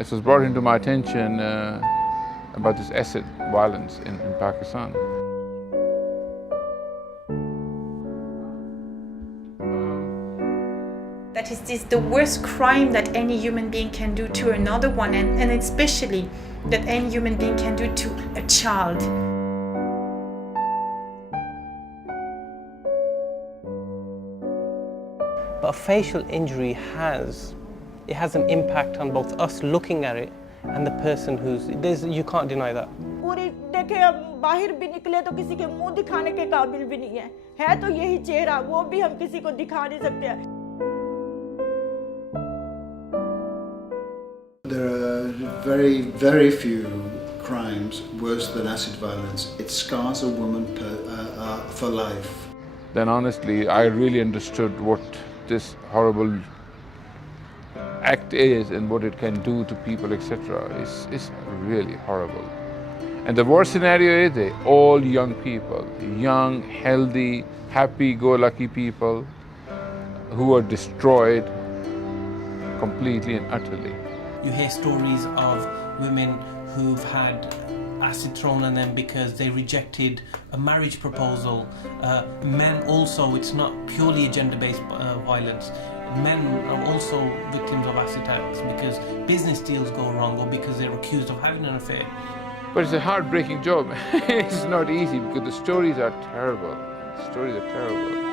It was brought into my attention about this acid violence in Pakistan. That is the worst crime that any human being can do to another one, and especially that any human being can do to a child. But a facial injury has an impact on both us looking at it and the person you can't deny that. पूरी देखे अब बाहर भी निकले तो किसी के मुंह दिखाने के काबिल भी नहीं है तो यही चेहरा, वो भी हम किसी को दिखा नहीं सकते. There are very, very few crimes worse than acid violence. It scars a woman for life. Then honestly, I really understood what this horrible act is and what it can do to people, etc. It's really horrible. And the worst scenario is they're all young people, young, healthy, happy-go-lucky people who are destroyed completely and utterly. You hear stories of women who've had acid thrown on them because they rejected a marriage proposal. Men also, it's not purely a gender-based violence. Men are also victims of acid attacks because business deals go wrong or because they're accused of having an affair. But it's a heartbreaking job. It's not easy because the stories are terrible. The stories are terrible.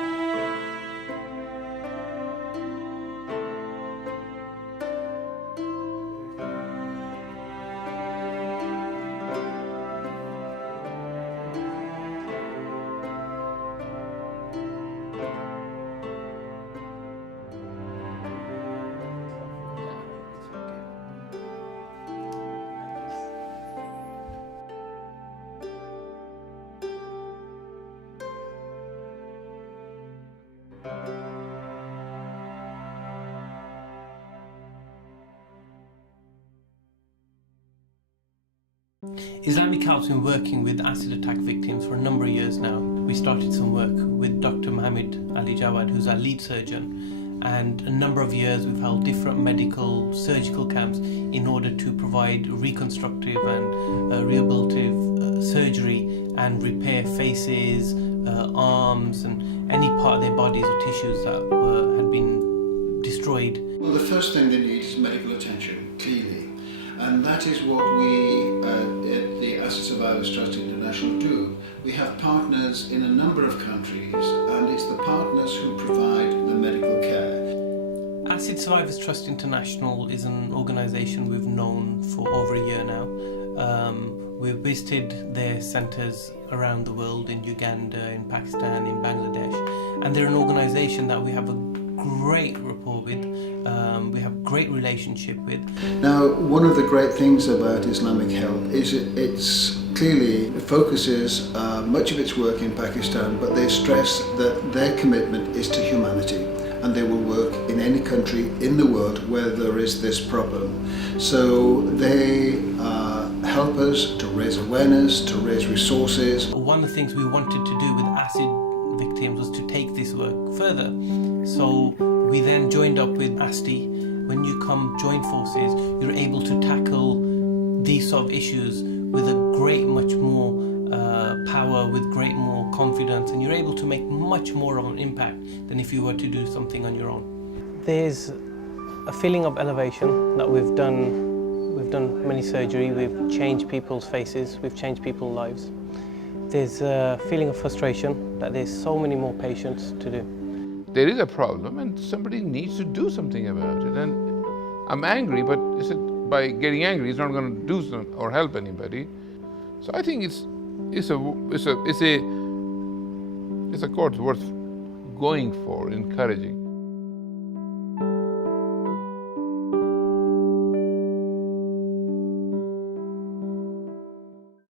Islamic Help's been working with acid attack victims for a number of years now. We started some work with Dr. Mohammed Ali Jawad, who's our lead surgeon, and a number of years we've held different medical surgical camps in order to provide reconstructive and rehabilitative surgery and repair faces, arms and any part of their bodies or tissues that had been destroyed. Well, the first thing they need is medical attention, clearly. And that is what we at the Acid Survivors Trust International do. We have partners in a number of countries, and it's the partners who provide the medical care. Acid Survivors Trust International is an organisation we've known for over a year now. We've visited their centres around the world, in Uganda, in Pakistan, in Bangladesh, and they're an organisation that we have a great rapport with, we have great relationship with. Now, one of the great things about Islamic Help is it focuses much of its work in Pakistan, but they stress that their commitment is to humanity, and they will work in any country in the world where there is this problem. So they help us to raise awareness, to raise resources. One of the things we wanted to do with acid victims was to take this work further. So we then joined up with ASTI. When you come join forces, you're able to tackle these sort of issues with a much more power, with more confidence, and you're able to make much more of an impact than if you were to do something on your own. There's a feeling of elevation that we've done many surgery, we've changed people's faces, we've changed people's lives. There's a feeling of frustration that there's so many more patients to do. There is a problem and somebody needs to do something about it. And I'm angry, but by getting angry, it's not going to do something or help anybody. So I think it's a cause worth going for, encouraging.